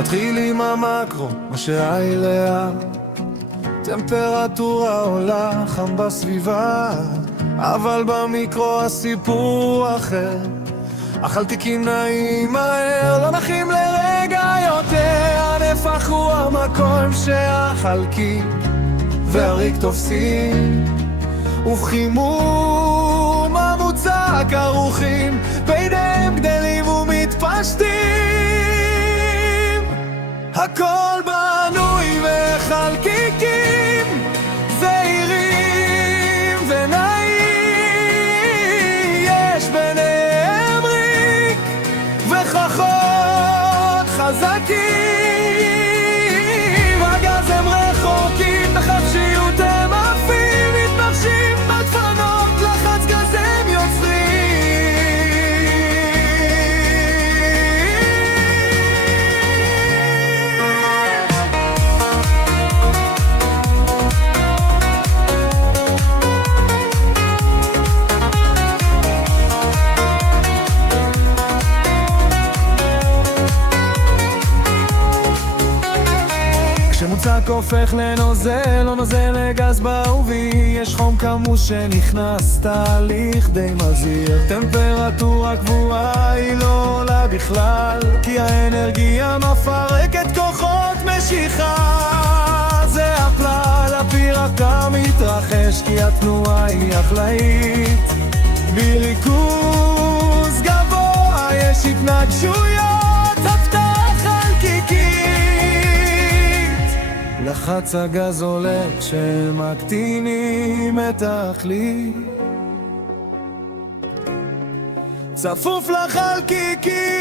נתחיל עם המקרו, מה שהי לאט. טמפרטורה עולה, חם בסביבה, אבל במיקרו הסיפור אחר. אכלתי קמנעים מהר, לא נחים לרגע יותר. הנפח הוא המקום שהחלקים והריק תופסים, ובחימום המוצק ערוכים, ביניהם גדלים ומתפשטים. הכל בנוי מחלקיקים זעירים ונעים, יש ביניהם ריק וכוחות חזקים. הגז הם רחוקים, בחפשיות הם עפים, מתפרשים בדפנות, לחץ גז הם יוצרים. כשמוצק הופך לנוזל, או נוזל לגז בעובי, יש חום כמוס שנכנס, תהליך די מזהיר. טמפרטורה קבועה היא לא עולה בכלל, כי האנרגיה מפרקת כוחות משיכה. זה הפלל, הפירקה מתרחש, כי התנועה היא אחלאית. בריכוז גבוה יש התנגשויות, הפתח חלקיקית. לחץ הגז עולה כשמקטינים את הכלי, צפוף לחלקיקים.